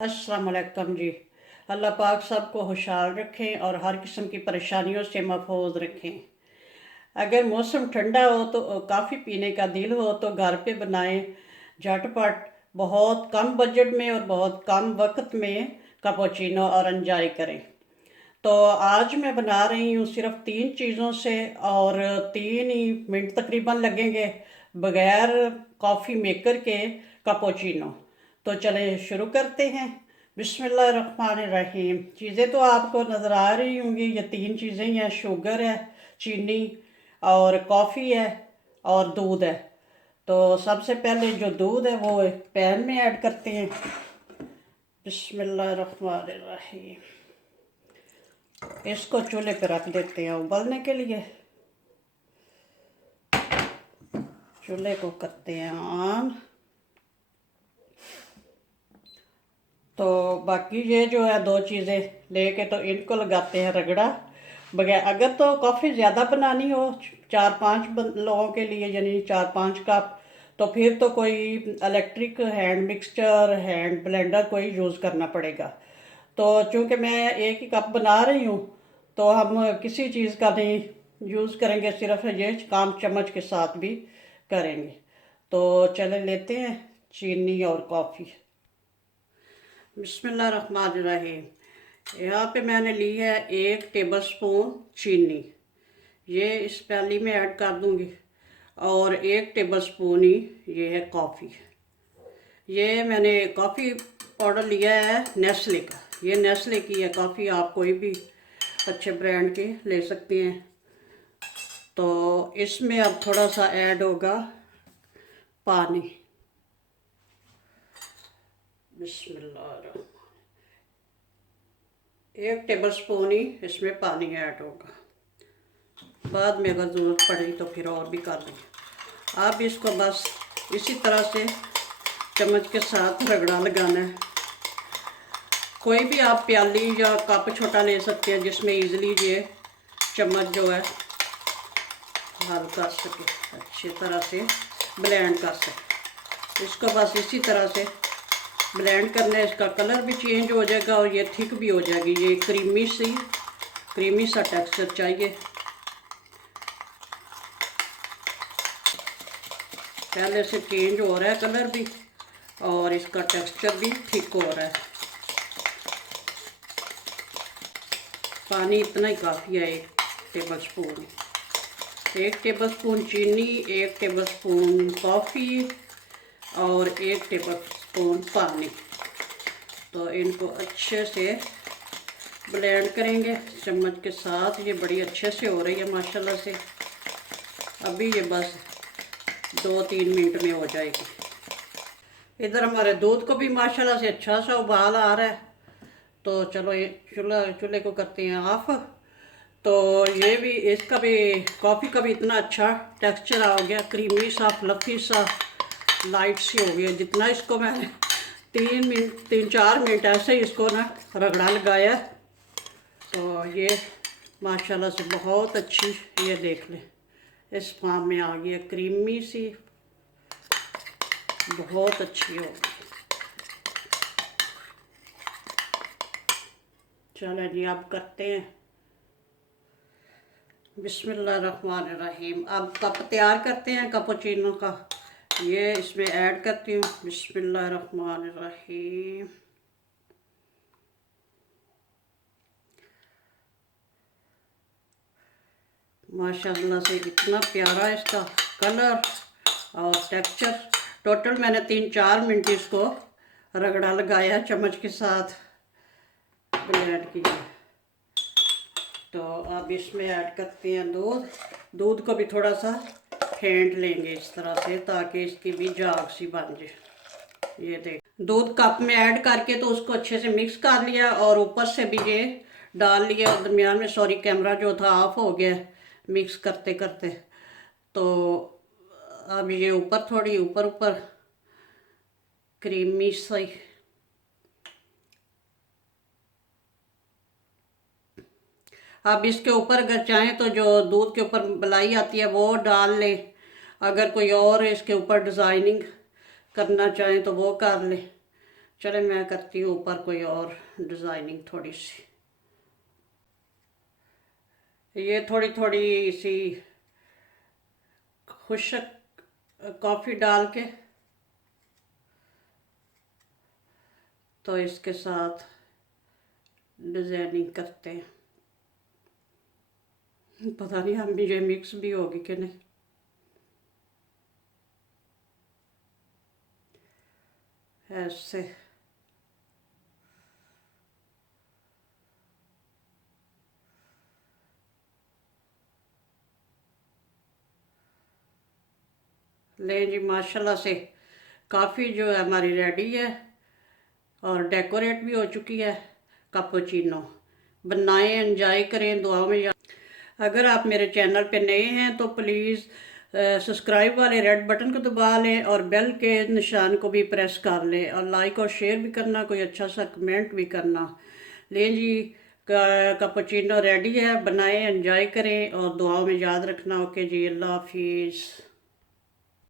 अस्सलाम वालेकुम जी। अल्लाह पाक सबको खुशहाल रखें और हर किस्म की परेशानियों से महफूज रखें। अगर मौसम ठंडा हो तो काफ़ी पीने का दिल हो तो घर पे बनाएं झटपट, बहुत कम बजट में और बहुत कम वक्त में कैपुचिनो और एंजॉय करें। तो आज मैं बना रही हूँ सिर्फ 3 चीज़ों से और 3 ही मिनट तकरीबन लगेंगे बगैर कॉफ़ी मेकर के कैपुचिनो। तो चले शुरू करते हैं। बिस्मिल्लाहिर्रहमानिर्रहीम। चीज़ें तो आपको नज़र आ रही होंगी, ये 3 चीज़ें ही हैं। शुगर है, चीनी और कॉफ़ी है और दूध है। तो सबसे पहले जो दूध है वो पैन में ऐड करते हैं। बिस्मिल्लाहिर्रहमानिर्रहीम। इसको चूल्हे पे रख देते हैं उबलने के लिए। चूल्हे को करते हैं ऑन। तो बाकी ये जो है 2 चीज़ें लेके तो इनको लगाते हैं रगड़ा बगैर। अगर तो कॉफ़ी ज़्यादा बनानी हो 4-5 लोगों के लिए, यानी 4-5 कप, तो फिर तो कोई electric hand mixture, hand blender कोई यूज़ करना पड़ेगा। तो चूँकि मैं 1 ही कप बना रही हूँ तो हम किसी चीज़ का नहीं यूज़ करेंगे, सिर्फ ये काम चम्मच के साथ भी करेंगे। तो चले लेते हैं चीनी और कॉफ़ी। बिस्मिल्लाहिर्रहमानिर्रहीम। यहाँ पे मैंने ली है 1 टेबलस्पून चीनी। ये इस प्याली में ऐड कर दूँगी। और 1 टेबलस्पून ही ये है कॉफ़ी। ये मैंने कॉफ़ी पाउडर लिया है नेस्ले का। ये नेस्ले की है कॉफ़ी, आप कोई भी अच्छे ब्रांड के ले सकते हैं। तो इसमें अब थोड़ा सा ऐड होगा पानी। बिस्मिल्लाह। 1 टेबलस्पून ही इसमें पानी ऐड होगा। बाद में अगर ज़रूरत पड़ी तो फिर और भी कर लेंगे। आप इसको बस इसी तरह से चम्मच के साथ रगड़ा लगाना है। कोई भी आप प्याली या कप छोटा ले सकते हैं जिसमें इजीली ये चम्मच जो है हल कर सके, अच्छी तरह से ब्लेंड कर सके। इसको बस इसी तरह से ब्लेंड करना है। इसका कलर भी चेंज हो जाएगा और ये थिक भी हो जाएगी। ये क्रीमी सा टेक्सचर चाहिए। पहले से चेंज हो रहा है कलर भी और इसका टेक्सचर भी थिक हो रहा है। पानी इतना ही काफ़ी है, 1 टेबलस्पून। 1 टेबलस्पून चीनी, 1 टेबलस्पून कॉफ़ी और 1 टेबलस्पून पानी। तो इनको अच्छे से ब्लेंड करेंगे चम्मच के साथ। ये बड़ी अच्छे से हो रही है माशाल्लाह से। अभी ये बस 2-3 मिनट में हो जाएगी। इधर हमारे दूध को भी माशाल्लाह से अच्छा सा उबाल आ रहा है। तो चलो ये चूल्हे को करते हैं ऑफ। तो ये भी, इसका भी, कॉफ़ी का भी इतना अच्छा टेक्सचर आ गया, क्रीमी सा, फ्लफी सा, लाइट सी हो गया। जितना इसको मैंने 3-4 मिनट ऐसे ही इसको ना रगड़ा लगाया। तो ये माशाल्लाह से बहुत अच्छी, ये देख लें इस फॉर्म में आ गई है, क्रीमी सी, बहुत अच्छी हो गई। चलो जी अब करते हैं। बिस्मिल्लाहिर्रहमानिर्रहीम। अब कप तैयार करते हैं कैपुचिनो का। ये इसमें ऐड करती हूँ। बिस्मिल्लाहिर्रहमानिर्रहीम। माशाल्लाह से इतना प्यारा इसका कलर और टेक्सचर। टोटल मैंने 3-4 मिनट इसको रगड़ा लगाया चम्मच के साथ ब्लेंड किया। तो अब इसमें ऐड करते हैं दूध को भी थोड़ा सा फेंट लेंगे इस तरह से, ताकि इसकी भी जाग सी बन जाए। ये देख, दूध कप में ऐड करके तो उसको अच्छे से मिक्स कर लिया और ऊपर से भी ये डाल लिया। और दरमियान में, सॉरी, कैमरा जो था ऑफ हो गया मिक्स करते करते। तो अब ये ऊपर थोड़ी ऊपर क्रीमी सी, अब इसके ऊपर अगर चाहें तो जो दूध के ऊपर मलाई आती है वो डाल लें। अगर कोई और इसके ऊपर डिज़ाइनिंग करना चाहें तो वो कर लें। चले मैं करती हूँ ऊपर कोई और डिज़ाइनिंग थोड़ी सी। ये थोड़ी थोड़ी सी खुशक कॉफ़ी डाल के तो इसके साथ डिज़ाइनिंग करते हैं। पता नहीं हम ये मिक्स भी होगी कि नहीं। ऐसे ले जी, माशाल्लाह से काफ़ी जो है हमारी रेडी है और डेकोरेट भी हो चुकी है। कैपुचिनो बनाएं, एंजॉय करें, दुआ में याद। अगर आप मेरे चैनल पे नए हैं तो प्लीज़ सब्सक्राइब वाले रेड बटन को दबा लें और बेल के निशान को भी प्रेस कर लें और लाइक और शेयर भी करना, कोई अच्छा सा कमेंट भी करना। लें जी, कैपुचिनो रेडी है, बनाएं, एंजॉय करें और दुआओं में याद रखना। ओके जी, अल्लाह हाफिज़।